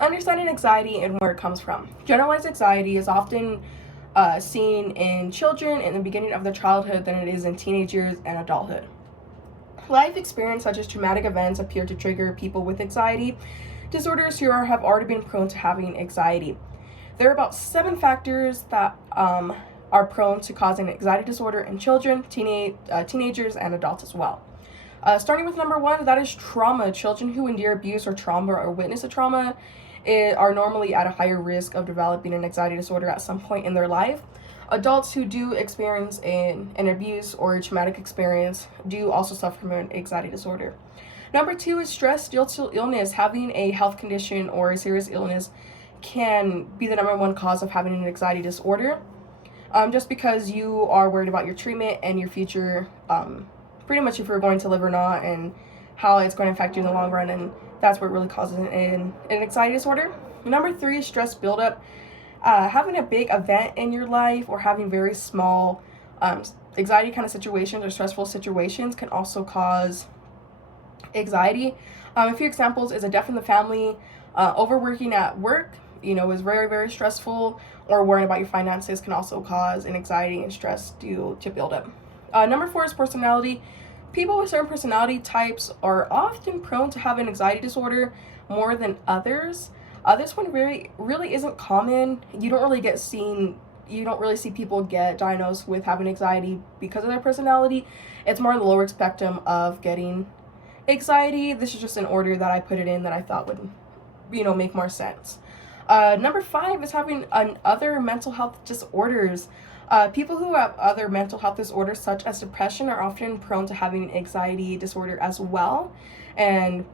Understanding anxiety and where it comes from. Generalized anxiety is often seen in children in the beginning of their childhood than it is in teenagers and adulthood. Life experience such as traumatic events appear to trigger people with anxiety disorders who have already been prone to having anxiety. There are about 7 factors that are prone to causing anxiety disorder in children, teenagers, and adults as well. Starting with number 1, that is trauma. Children who endure abuse or trauma or witness a trauma are normally at a higher risk of developing an anxiety disorder at some point in their life. Adults who do experience an abuse or a traumatic experience do also suffer from an anxiety disorder. Number 2 is stress due to illness. Having a health condition or a serious illness can be the number 1 cause of having an anxiety disorder. Just because you are worried about your treatment and your future, pretty much if you're going to live or not, and how it's going to affect you in the long run, and that's what really causes an anxiety disorder. Number 3 is stress buildup. Having a big event in your life or having very small anxiety kind of situations or stressful situations can also cause anxiety. A few examples is a death in the family, overworking at work, is very, very stressful, or worrying about your finances can also cause an anxiety and stress due to buildup. Number 4 is personality. People with certain personality types are often prone to have an anxiety disorder more than others. This one really isn't common. You don't really see people get diagnosed with having anxiety because of their personality. It's more on the lower spectrum of getting anxiety. This is just an order that I put it in that I thought would, make more sense. Number 5 is having other mental health disorders. People who have other mental health disorders, such as depression, are often prone to having anxiety disorder as well. And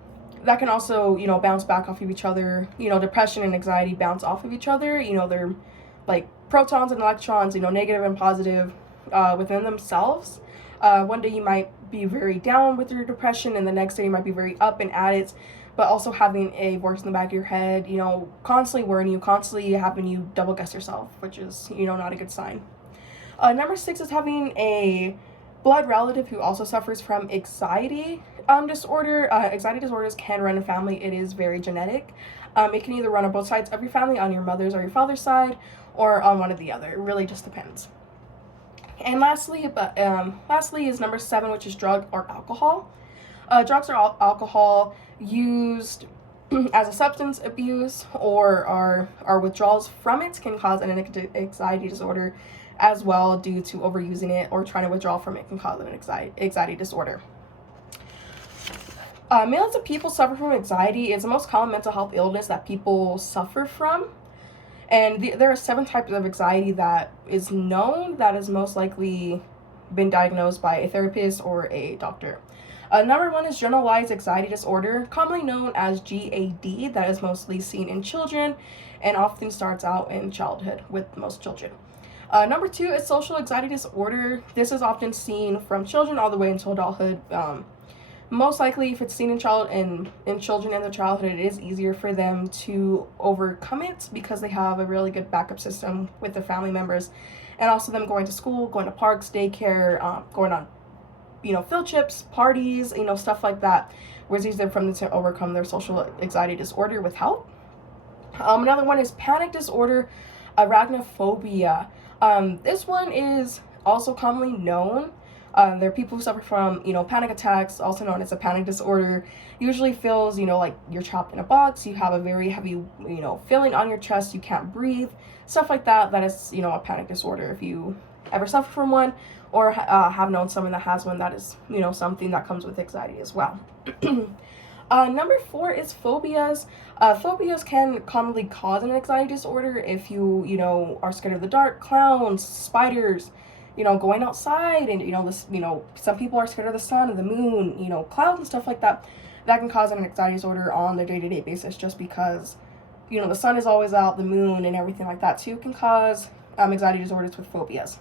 that can also, bounce back off of each other. Depression and anxiety bounce off of each other. They're like protons and electrons, negative and positive within themselves. One day you might be very down with your depression, and the next day you might be very up and at it. But also having a voice in the back of your head, constantly worrying you, constantly having you double guess yourself, which is, not a good sign. Number 6 is having a blood relative who also suffers from anxiety disorder. Anxiety disorders can run in family. It is very genetic. It can either run on both sides of your family, on your mother's or your father's side, or on one or the other. It really just depends. And lastly is number 7, which is drug or alcohol. Drugs or alcohol used as a substance abuse or our withdrawals from it can cause an anxiety disorder as well, due to overusing it or trying to withdraw from it can cause an anxiety disorder. Millions of people suffer from anxiety. It's the most common mental health illness that people suffer from. And there are 7 types of anxiety that is known that is most likely been diagnosed by a therapist or a doctor. Number 1 is generalized anxiety disorder, commonly known as GAD, that is mostly seen in children and often starts out in childhood with most children. Number 2 is social anxiety disorder. This is often seen from children all the way until adulthood. Most likely, if it's seen in children in their childhood, it is easier for them to overcome it because they have a really good backup system with their family members, and also them going to school, going to parks, daycare, going on, field trips, parties, stuff like that, where it's easier for them to overcome their social anxiety disorder with help. Another one is panic disorder, arachnophobia. This one is also commonly known. There are people who suffer from, panic attacks, also known as a panic disorder. Usually feels, like you're trapped in a box. You have a very heavy, feeling on your chest. You can't breathe, stuff like that. That is, a panic disorder. If you ever suffer from one or have known someone that has one, that is, something that comes with anxiety as well. Number 4 is phobias. Phobias can commonly cause an anxiety disorder if you, are scared of the dark, clowns, spiders, going outside, and, some people are scared of the sun and the moon, clouds and stuff like that. That can cause an anxiety disorder on their day-to-day basis just because, the sun is always out, the moon and everything like that too can cause anxiety disorders with phobias.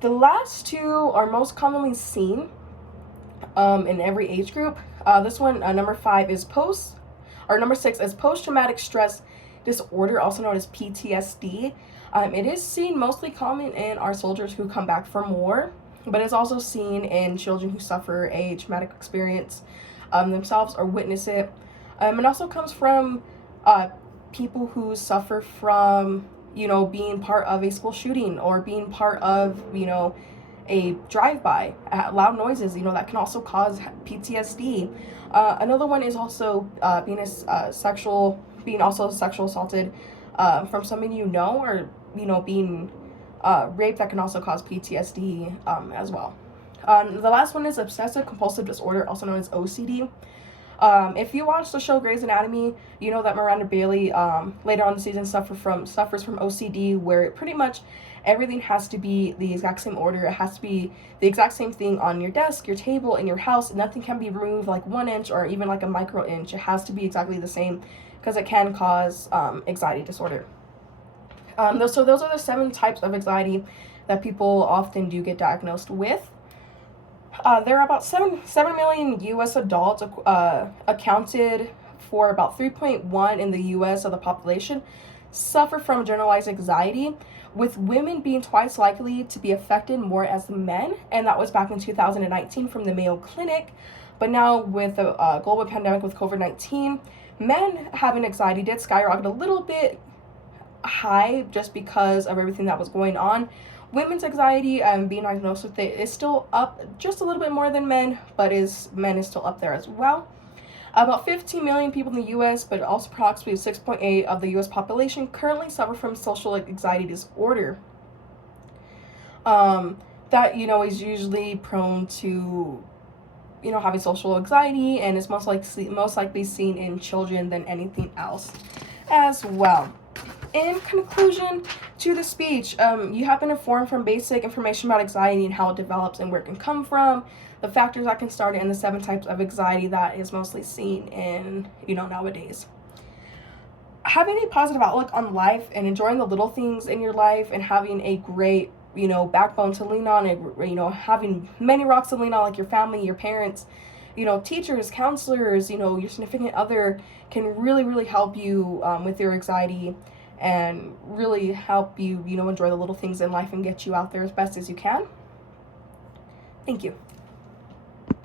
The last 2 are most commonly seen in every age group. This one, number 6 is post-traumatic stress disorder, also known as PTSD. It is seen mostly common in our soldiers who come back from war, but it's also seen in children who suffer a traumatic experience themselves or witness it. It also comes from uh, people who suffer from, being part of a school shooting or being part of, a drive-by, loud noises, that can also cause PTSD. Another one is also being also sexual assaulted from someone or being raped. That can also cause PTSD as well. The last one is obsessive compulsive disorder, also known as OCD. If you watch the show Grey's Anatomy, you know that Miranda Bailey later on in the season suffers from OCD, where pretty much everything has to be the exact same order. It has to be the exact same thing on your desk, your table, in your house. Nothing can be removed like 1 inch or even like a micro inch. It has to be exactly the same because it can cause anxiety disorder. So those are the 7 types of anxiety that people often do get diagnosed with. There are about 7 million U.S. adults accounted for about 3.1 in the U.S. of the population suffer from generalized anxiety, with women being twice likely to be affected more as men, and that was back in 2019 from the Mayo Clinic. But now with the global pandemic with COVID-19, men having anxiety did skyrocket a little bit high just because of everything that was going on. Women's anxiety being diagnosed with it is still up just a little bit more than men, but men is still up there as well. About 15 million people in the U.S., but also approximately 6.8 of the U.S. population currently suffer from social anxiety disorder. That is usually prone to having social anxiety, and is most likely seen in children than anything else as well. In conclusion to the speech, you have been informed from basic information about anxiety and how it develops and where it can come from, the factors that can start it, and the 7 types of anxiety that is mostly seen in, nowadays. Having a positive outlook on life and enjoying the little things in your life and having a great, backbone to lean on, and, having many rocks to lean on, like your family, your parents, teachers, counselors, your significant other, can really, really help you with your anxiety and really help you, enjoy the little things in life and get you out there as best as you can. Thank you.